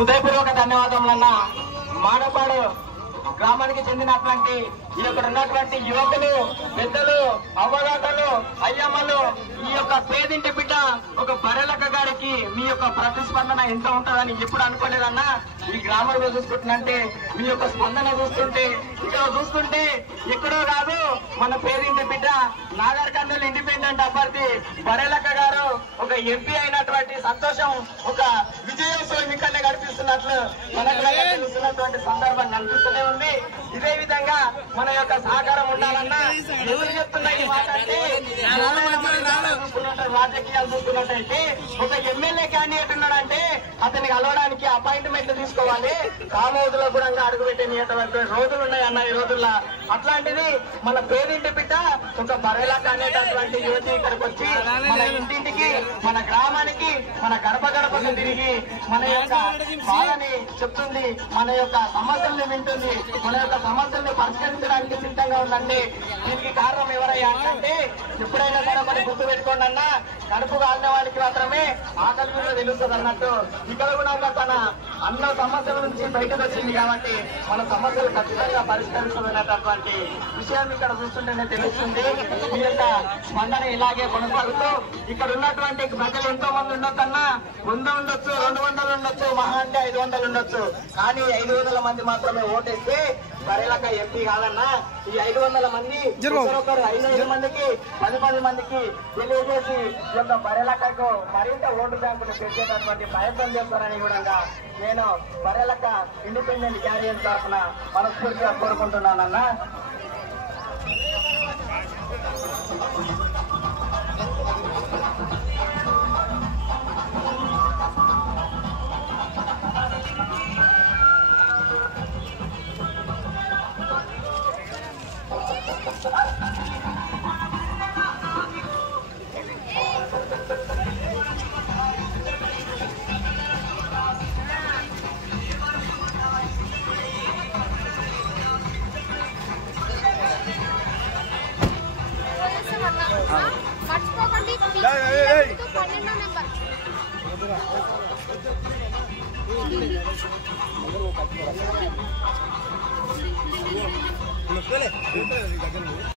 హృదయపూర్వక ధన్యవాదములన్నా. మానపాడు గ్రామానికి చెందినటువంటి ఇక్కడ ఉన్నటువంటి యువకులు, పెద్దలు, అవ్వదాతలు, అయ్యమ్మలు, ఈ యొక్క పేదింటి బిడ్డ ఒక బరెలక్క గారికి మీ యొక్క ప్రతిస్పందన ఎంత ఉంటుందని ఎప్పుడు అనుకోలేదన్నా. ఈ గ్రామంలో చూసుకుంటున్నంటే మీ యొక్క స్పందన చూస్తుంటే, ఇక్కడ చూస్తుంటే ఎక్కడో కాదు మన పేదింటి బిడ్డ నాగర్ కర్నూలు ఇండిపెండెంట్ అభ్యర్థి బరెలక్క గారు ఒక ఎంపీ అయినటువంటి సంతోషం, ఒక విజయోత్సవం ఇక్కడనే కనిపిస్తున్నట్లు మనకు తెలుస్తున్నటువంటి సందర్భం కనిపిస్తూనే ఉంది. ఇదే విధంగా మన యొక్క సహకారం ఉండాలన్నా. ఎవరు చెప్తున్న ఈ మాట అంటే రాజకీయాలు చూస్తున్నట్టయితే ఒక ఎమ్మెల్యే క్యాండిడేట్ ఉన్నాడంటే అతన్ని కలవడానికి అపాయింట్మెంట్ తీసుకోవాలి. ఫామ్ హౌస్ లో కూడా అడుగు పెట్టేటువంటి రోజులు ఉన్నాయన్న ఈ రోజుల్లో. అట్లాంటిది మన పేదింటి బిడ్డ ఒక బరెలక్క అనేటటువంటి యువతి ఇక్కడికి వచ్చి మన ఇంటింటికి, మన గ్రామానికి, మన గడప గడపకు తిరిగి మన యొక్క బాధని చెప్తుంది, మన యొక్క సమస్యల్ని వింటుంది, మన యొక్క సమస్యల్ని పరిష్కరించడానికి సిద్ధంగా ఉందండి. దీనికి కారణం ఎవరయ్యా అంటే ఎప్పుడైనా సరే మనం గుర్తు పెట్టుకోండి అన్నా, కడుపు కాలిన వాడికి మాత్రమే ఆకలి మీద తెలుస్తుంది అన్నట్టు ఇక్కడ కూడా తన అన్న సమస్యల నుంచి బయటకు వచ్చింది కాబట్టి మన సమస్యలు ఖచ్చితంగా పరిష్కరిస్తుందనేటటువంటి విషయాన్ని ఇక్కడ చూస్తుంటేనే తెలుస్తుంది. మీ యొక్క స్పందన ఇలాగే కొనసాగుతూ ఇక్కడ ఉన్నటువంటి ప్రజలు ఎంతో మంది ఉండొచ్చన్నా, 100 ఉండొచ్చు, 200 ఉండొచ్చు, మహా అంటే 500 ఉండొచ్చు. కానీ 500 మంది మాత్రమే ఓటేస్తే బరెలక్క ఎంపీ కాదన్నా. ఈ 500 మంది ఒకరొకరు 5 మందికి 10 మందికి తెలియజేసి ఈ యొక్క బరెలక్కకు మరింత ఓటు బ్యాంకును పెంచేటటువంటి ప్రయత్నం చేస్తారని కూడా నేను బరెలక్క ఇండిపెండెంట్ క్యాండిడేట్ తరఫున మనస్ఫూర్తిగా కోరుకుంటున్నానన్నా. మర్చిపోకండి 12 నెంబర్.